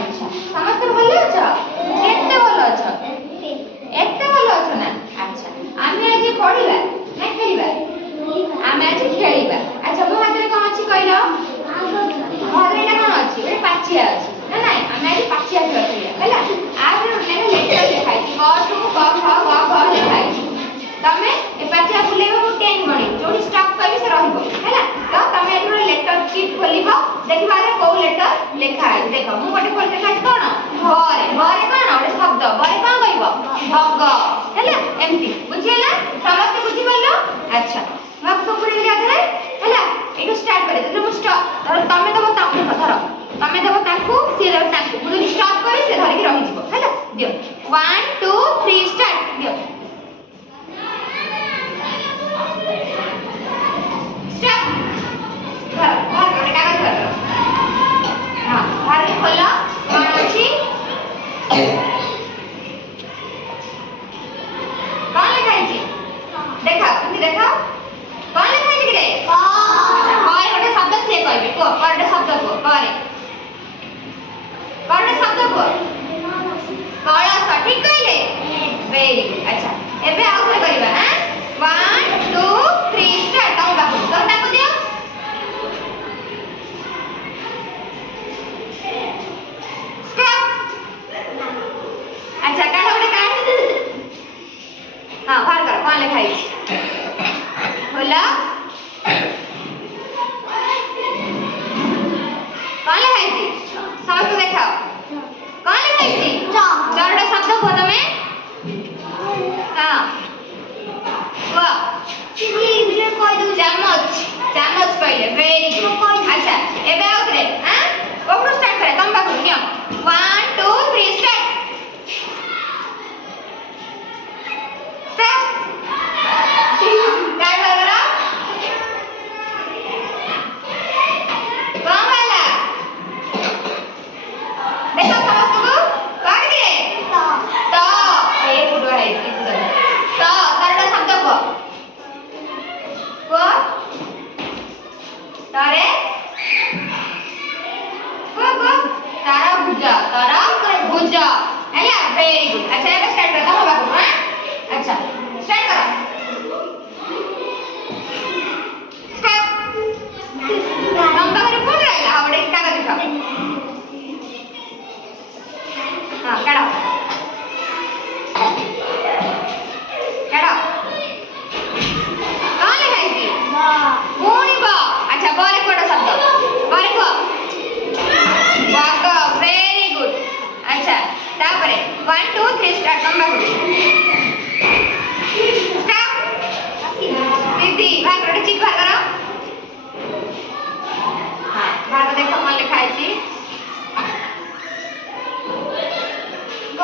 আচ্ছা সমস্ত ভালো আছো কেতে ভালো আছো এতে ভালো আছো না আচ্ছা আমি আজ পড়িবা না খেলিবা আমি আজ খেলিবা আচ্ছা মো হাতে কোন আছে কইলো মো হাতে এটা কোন আছে এটা পাচিয়া আছে না না আমি আজ পাচিয়া খেলিবা ହେଲା আজ লেখা লেখাইছি ক টু ক খ গ ঘ লেখাইছি तमे ए पाचिया बुलेबो मु 10 गणी जोडी स्टॉप करबी से रहइबो हैला तो तमे एथरो लेटर शीट खोलिबो देखिबा रे को लेटर लेखा है देखो मु गोटे खोल लेखा है कोन बरे बरे कोन ओटे शब्द बरे कोन कहइबो भग हैला एमती बुझियला समस्त बुझि बोलो अच्छा मक सब पुरे गया धरे हैला एटू स्टार्ट करे तो मु स्टॉप धर तमे देबो ताकू धर तमे देबो ताकू से देबो ताकू मु जोडी स्टॉप करी से धरि के रहि जिवो हैला दियो 1 2 3 स्टार्ट दियो अच्छा एबे आउ थोड़े करिबा हां 1 2 3 स्टार्ट ताऊ बाबू तो ताको दियो स्टॉप अच्छा काढो गोटे काढ हां बाहर कर कोन लिखाई बोला कोन लिखाई समस्त देखाओ कोन लिखाई चारटा शब्द को तमे हां वाह ये कोई दो चम्मच चम्मच पहले वेरी गुड अच्छा एबे आउ करे हां ओपन स्टार्ट करे तुम बाबू नियो 1 2 3 स्टार्ट स्टार्ट काय करा कौन वाला देखो समझ को काट के तो ये फुटो है तो तरडा शब्द को तारे को तारा भुजा हैला वेरी गुड अच्छा अब स्टार्ट करता हूं बाबू हां अच्छा स्टार्ट करो स्टार्ट नंबर करे फोन रहला आवडे कागज दिखाओ हां काढो काढो कौन लिखाई भूमिबा अच्छा बरे कोड शब्द बरे को वाग वेरी गुड अच्छा तापरे 1 2 3 स्टार्ट नंबर स्टार्ट दीदी भाग रोटे चिट भाग करो हां भाग देखो कौन लिखाई छी ग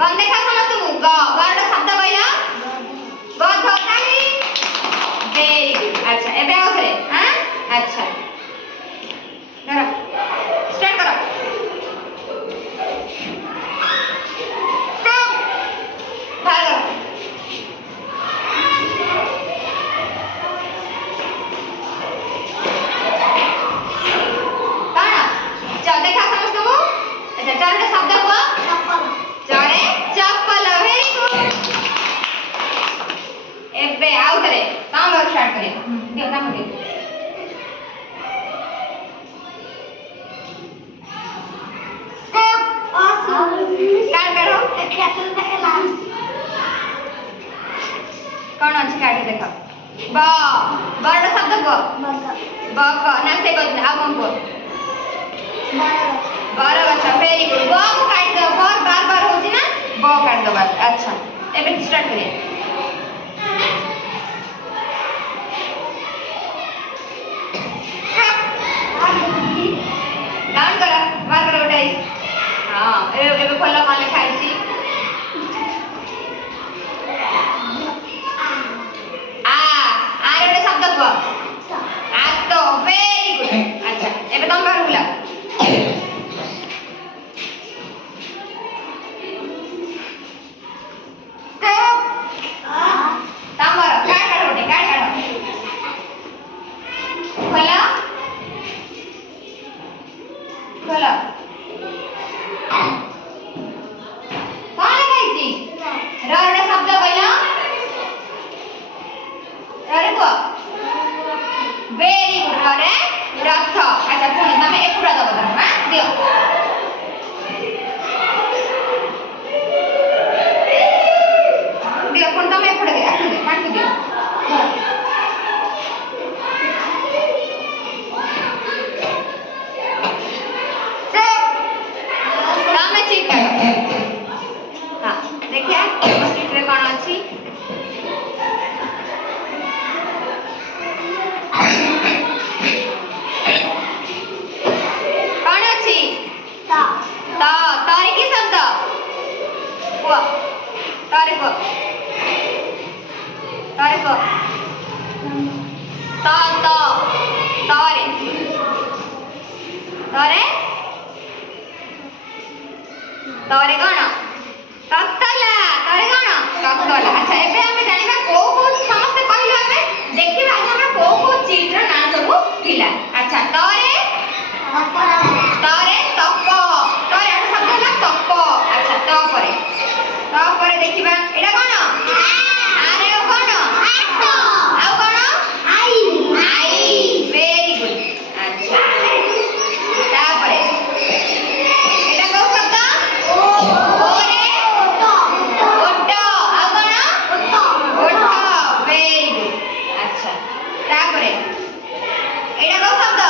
कौन देखा समझ तू ग बड़ा शब्द कहला ग धताली वेरी गुड अच्छा एबे आओ रे हां अच्छा करो स्टार्ट करो स्टॉप भागो कौन चल देखा समझ तू अच्छा चारोटा शब्द को चले चप्पल वेरी गुड एबे आओ रे काम वर्क स्टार्ट करे दियो काम दियो स्टार्ट करो कौन अच्छी काटे देखो ब बड़ा शब्द को ब क ना से को आ कौन को बारह अच्छा वेरी गुड ब को काट दो बार बार होची ना ब काट दो बस अच्छा एबे स्टार्ट करिए डाउन करो बार बार उठाई हां एबे खोला माने खाई छी आ रे शब्द को आ तो वेरी गुड अच्छा एबे तुम बाहर बुला खोला कौन लगाई रे शब्द कहला रे को वेरी गुड रे रथ अच्छा पुणी तमे एपुरा दब तमे हां दियो दियो पुणी तमे एपुरा दियो आखु दियो काट दियो से तमे ठीक करो हां देखिए चित्र रे कोन अछि कौन अच्छी तारे की शब्द वो तारे को तारे तारे तारे तारे कौन ततला तारे कौन ततला अच्छा एबे हमें जानिबा को समस्त कहलु हमें देखिबा आज हमरा को चित्र ना सब थिला अच्छा तारे तारे तप तारे आठ शब्द ना तप अच्छा त परे देखिबा एटा कोन आरे ओ कोन आठ आउ कोन आई वेरी गुड अच्छा ता परे एटा को शब्द ओरे ओट आउ कोन ओठ वेरी गुड अच्छा ता परे एटा को शब्द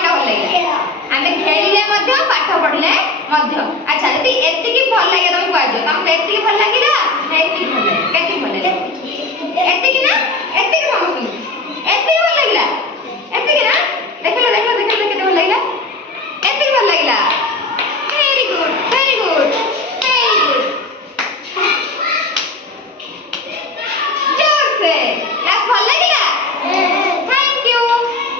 आमे खेलिले मध्य पाठ पढ़ले मध्य